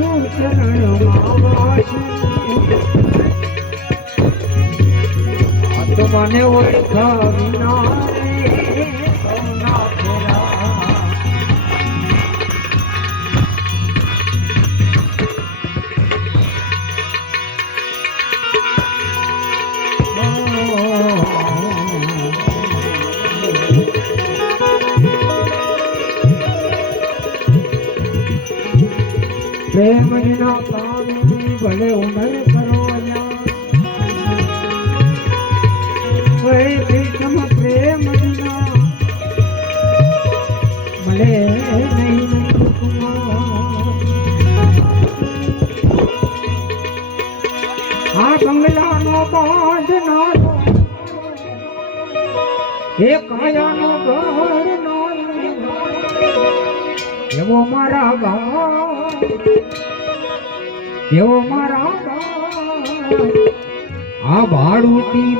તું ચરણમાં આ તો મને ઓળખા વિના પ્રેમ વિના પામી ભલે ઉમર કરવાયા ભીષમ પ્રેમ વિના મળે નહીં આ બંગલાનો બાંધનારો હે કાયાનો ઘર નો એવો મારા ગામ એવો મારા આ ભાડુતી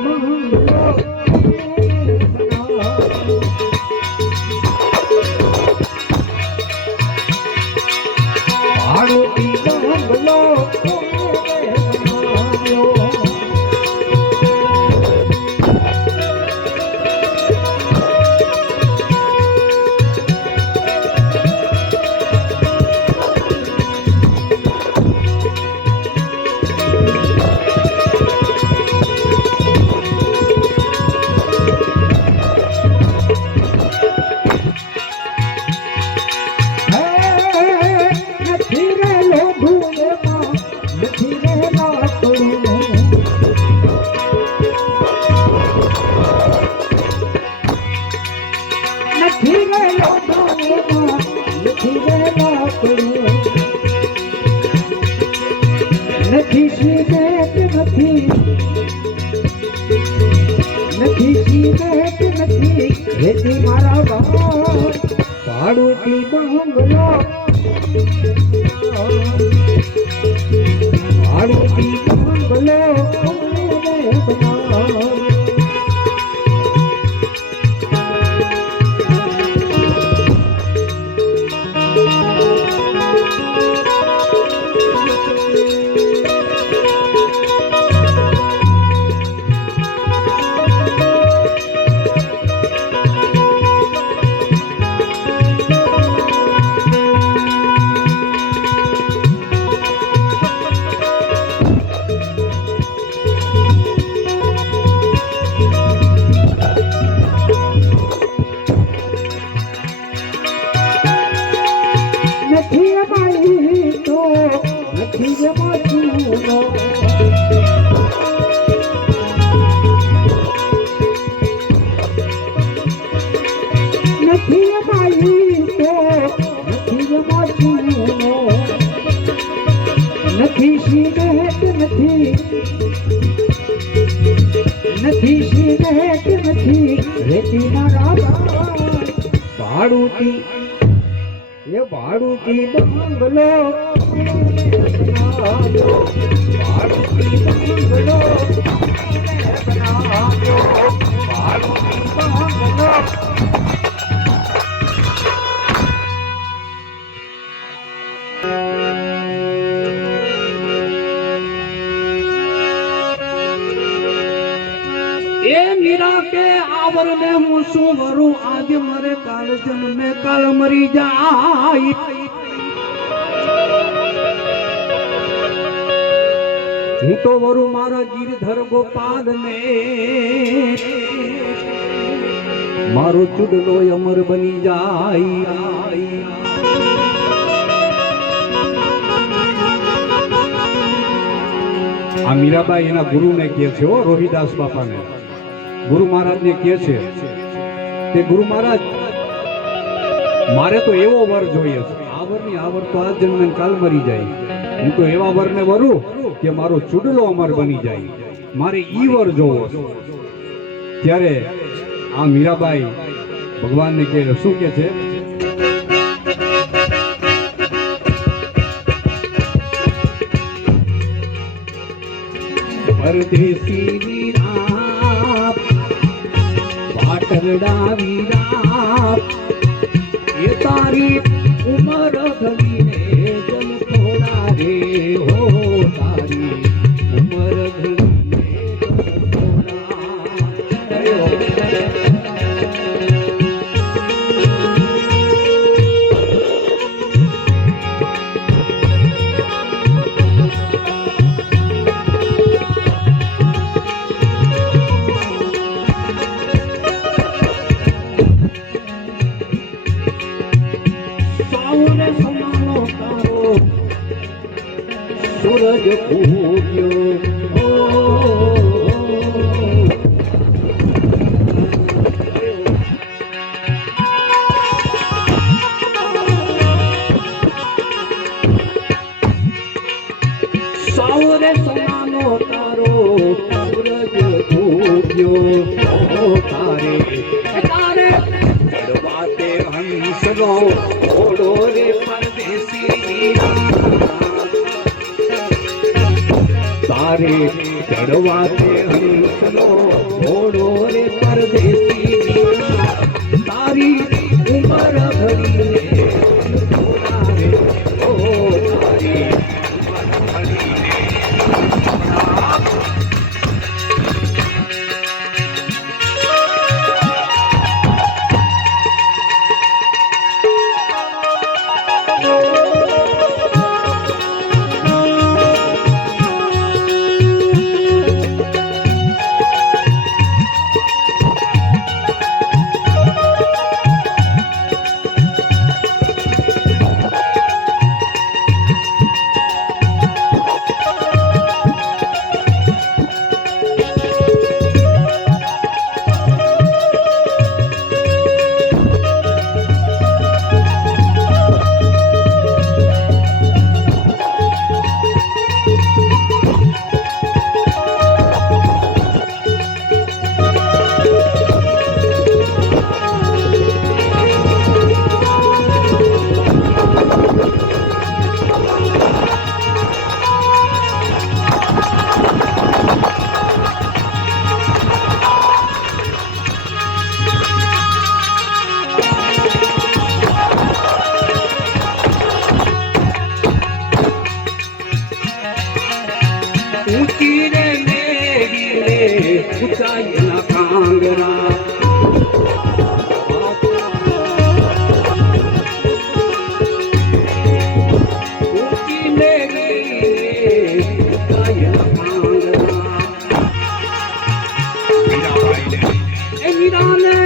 ભાડુતી બંગલો મારા ભાડુતી બંગલો ભાડુતી બંગલો ભાડુતી એ ભાડુતી બંગલો ભાડુતી બંગલો ભાડુતી બંગલો मीरा के आवर में हूँ शू वरू आज मरे काल जन्मे काल मरी जाई हूँ तो वरू मारा गिरधर गोपाल में मारो चुडलो अमर बनी जाई आ मीराबाई एना गुरु ने कहे छे ओ रोहिदास बापा ने गुरु महाराज ने कहे छे कि गुरु महाराज मारे तो एवो वर जोईए आवर नी आवर तो आज जन्मे काल मरी जाए हूँ तो एवा वर ने वरू कि मारो चुडलो अमर बनी जाए मारे ई वर जोवो त्यारे आ मीराबाई भगवान ने कहे शू कहे छे परदेसी वीरा पाटरडा वीरा ये तारी उमर घली ने जल थोड़ा સૂરજ ઉગ્યો સાવરે સોનાનો તારો સૂરજ ઉગ્યો તારે તારે ચડવાતે હંસનો ઘોડો રે પરદેશી તારે ચડવાતે હંસનો ઘોડો રે પરદેશી તારી ઉંમર ઘડીને તારે ઓ તારી ઊંચી રે મેરી રે ઊંચાઈના કાંગરા ઊંચી મેરી રે ઊંચાઈના કાંગરા એ મીરાને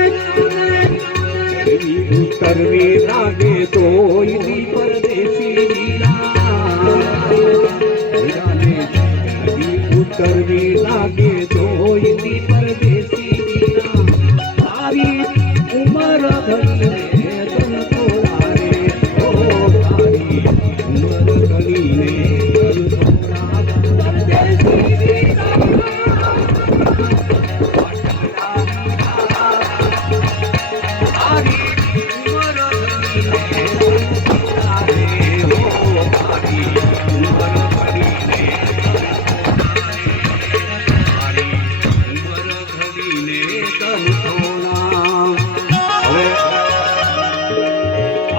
ઉતરવી લાગે તો પરદેશી કરવી લાગે જોઈતી પરદેશી તારી ઉમર ઘડીને તન તોડારે ઓ તારી ઉમર ઘડીને તન તોડા પરદેશી તારી ઉમર ઘડીને તોડારે ઓ તારી ઉમર ઘડીને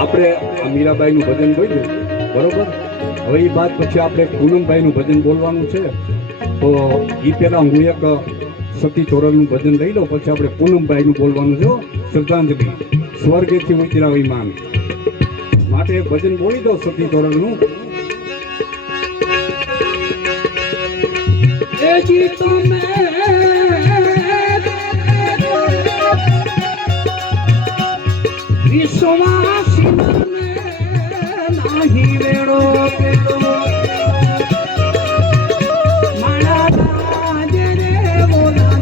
આપણે આ મીરાબાઈનું ભજન બોલ્યું બરોબર. હવે એ બાદ પછી આપણે પૂનમભાઈનું ભજન બોલવાનું છે. તો એ પહેલા હું એક સતી ચોરલનું ભજન લઈ લઉં, પછી આપણે પૂનમભાઈનું બોલવાનું છે. શ્રદ્ધાંજલિ સ્વર્ગેથી ઉતરાવી માન માટે એક ભજન બોલી દો સતી ચોરલનું. એ ગીત વિશ્વાસી નાહી વેડો પેલો મારા રાજ રે બોલા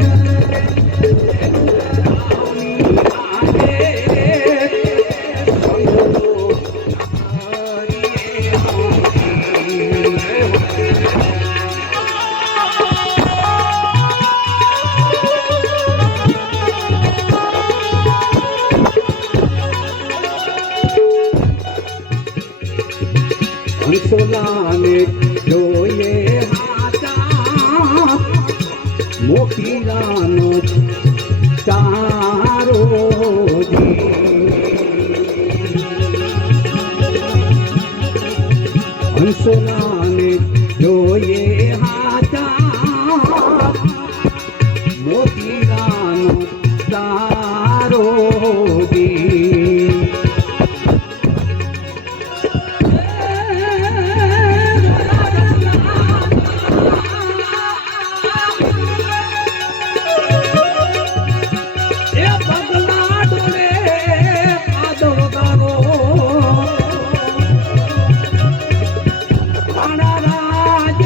હંસલાને જોઈએ હાથા મોકીરાનો ચારો હંસલાને જોઈએ હાથા મોકીરાનો ચારો રાજ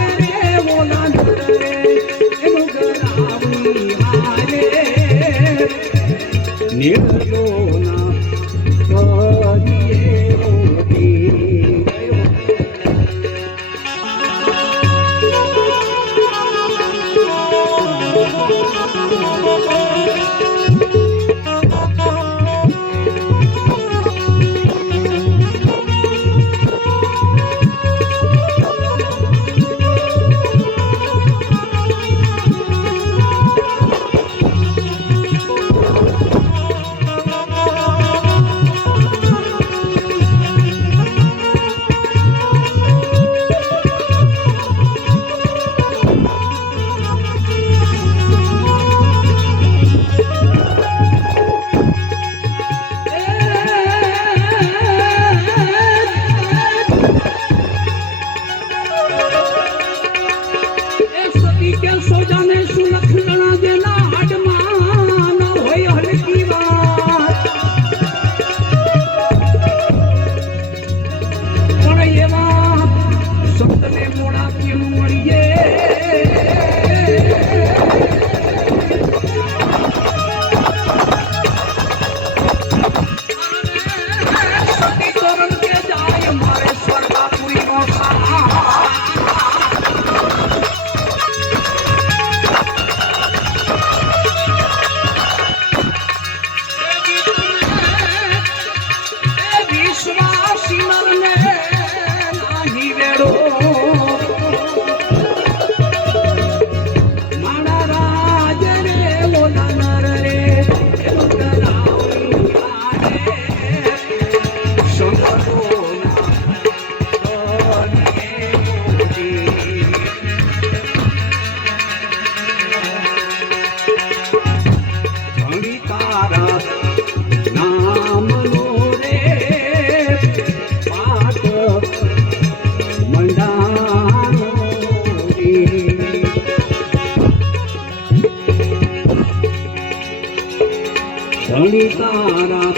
ધણી તારા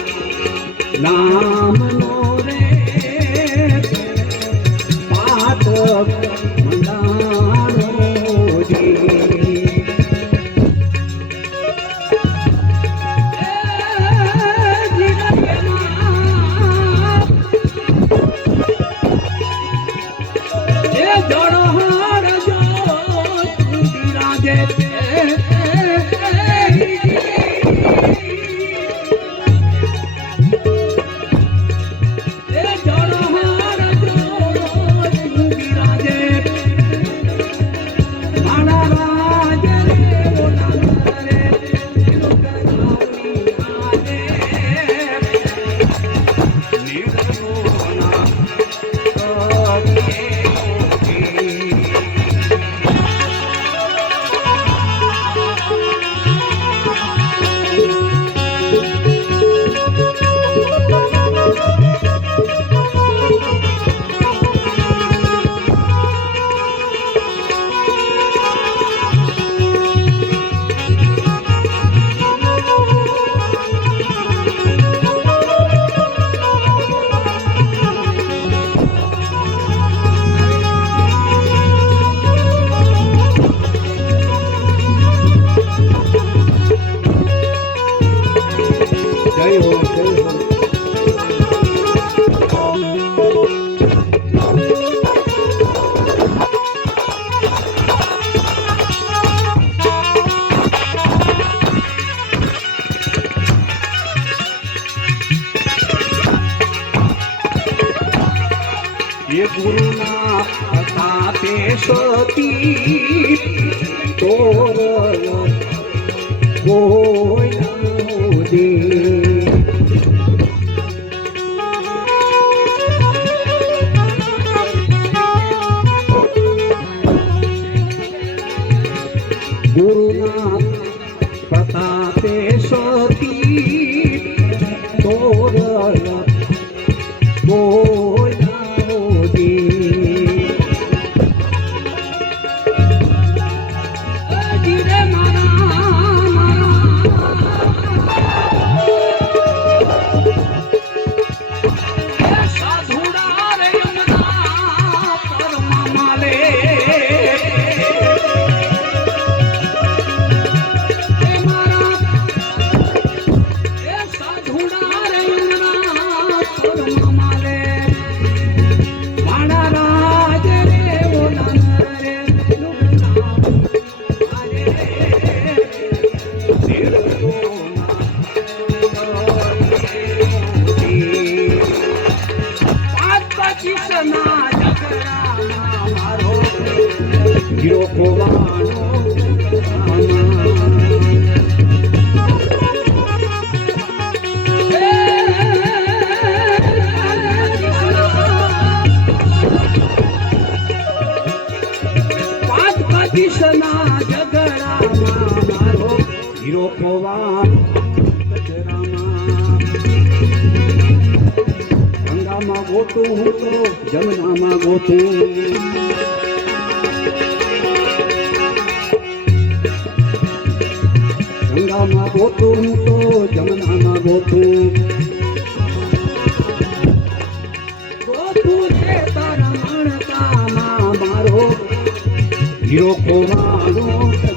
નામનો રે પાઠ મંડાણો જી. ये गुरुना ताते सती तोर कोई दे गुरुना प्रतापे सती तोर कोई હીરો ખોવાનો કિશના ઝઘડામાં મારો હીરો ખોવાનો ગંગામાં ગોતું હું તો જમનામાં ગોતું ગંગામાં ગોતું હું તો જમનામાં ગોતું ગોતું રે તારા મણકામાં મારો હીરો ખોવાનો